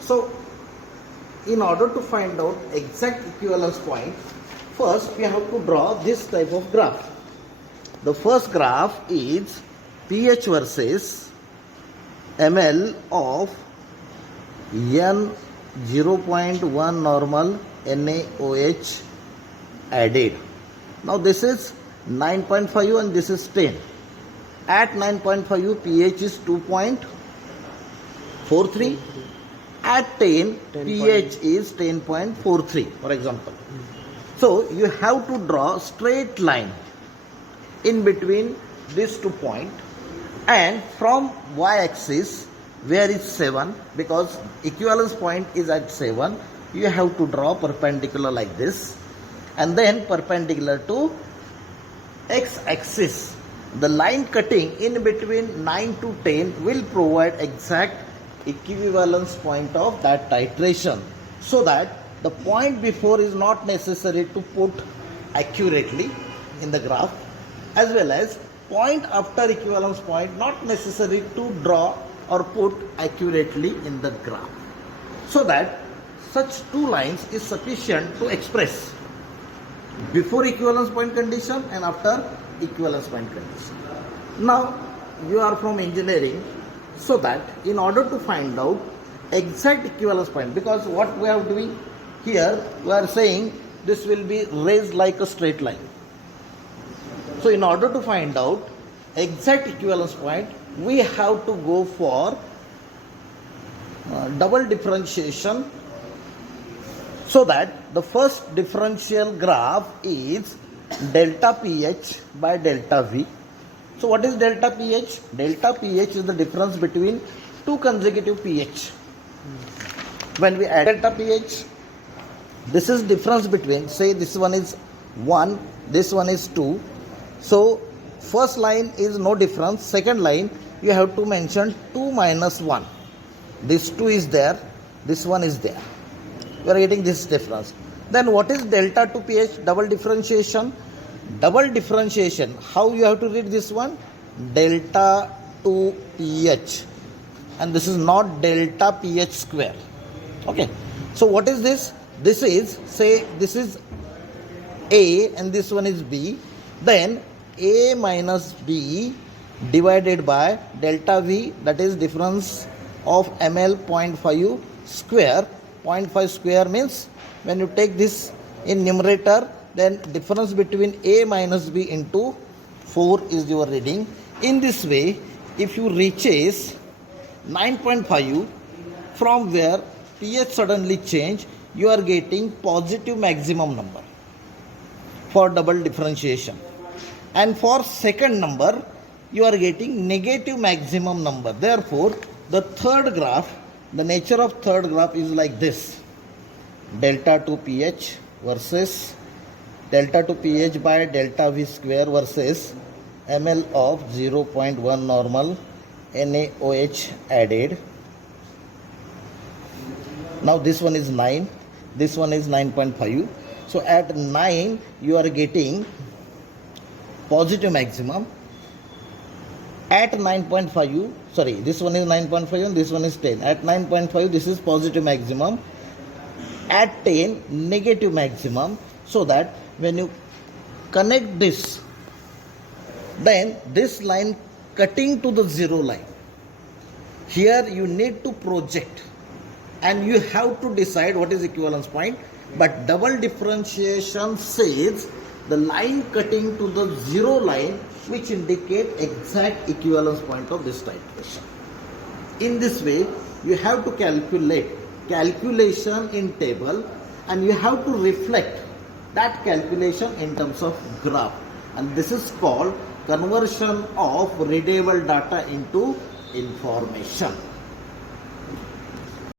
So in order to find out exact equivalence point, first we have to draw this type of graph. The first graph is pH versus ml of N 0.1 normal NaOH added. Now this is 9.5 and this is 10. At 9.5 pH is 2.43. At 10 pH is 10.43, for example. So you have to draw straight line in between these 2 points, and from y-axis where is 7, because equivalence point is at 7, you have to draw perpendicular like this, and then perpendicular to x-axis. The line cutting in between 9 to 10 will provide exact equivalence point of that titration, so that the point before is not necessary to put accurately in the graph, as well as point after equivalence point not necessary to draw or put accurately in the graph, so that such two lines is sufficient to express before equivalence point condition and after equivalence point condition. Now you are from engineering, so that in order to find out exact equivalence point, because what we are doing here, we are saying this will be raised like a straight line. So in order to find out exact equivalence point, we have to go for double differentiation, so that the first differential graph is delta pH by delta V. So what is delta pH? Delta pH is the difference between two consecutive pH. When we add delta pH, this is difference between, say this one is 1, this one is 2. So first line is no difference, second line you have to mention 2 minus 1. This 2 is there, this one is there. You are getting this difference. Then what is delta to pH? Double differentiation. Double differentiation, how you have to read this one? Delta to pH, and this is not delta pH square. Okay, so what is this? This is, say this is A and this one is B, then A minus B divided by delta V, that is difference of ml 0.5 square. 0.5 square means when you take this in numerator, then difference between A minus B into 4 is your reading. In this way, if you reaches 9.5, from where pH suddenly change, you are getting positive maximum number for double differentiation. And for second number, you are getting negative maximum number. Therefore, the third graph, the nature of third graph is like this. Delta to pH versus delta to pH by delta V square versus ml of 0.1 normal NaOH added. Now this one is 9, this one is 9.5. So at 9 you are getting positive maximum. At 9.5, sorry, this one is 9.5 and this one is 10. At 9.5 this is positive maximum. At 10 negative maximum, so that when you connect this, then this line cutting to the zero line, here you need to project and you have to decide what is equivalence point. But double differentiation says the line cutting to the zero line, which indicate exact equivalence point of this titration. In this way, you have to calculate calculation in table, and you have to reflect that calculation in terms of graph, and this is called conversion of readable data into information.